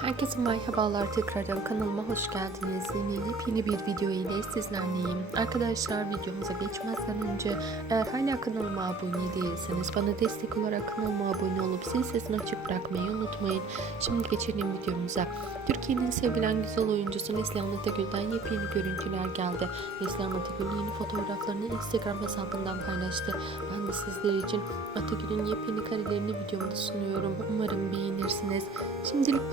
Herkese merhabalar tekrardan kanalıma hoş geldiniz. Yeni yepyeni bir video ile sizlerleyim. Arkadaşlar videomuza geçmezden önce eğer hala kanalıma abone değilseniz bana destek olarak kanalıma abone olup zil sesini açık bırakmayı unutmayın. Şimdi geçelim videomuza. Türkiye'nin sevilen güzel oyuncusu Neslihan Atagül'den yepyeni görüntüler geldi. Neslihan Atagül yeni fotoğraflarını Instagram hesabından paylaştı. Ben de sizler için Atagül'ün yepyeni karelerini videomda sunuyorum. Umarım beğenirsiniz. Şimdilik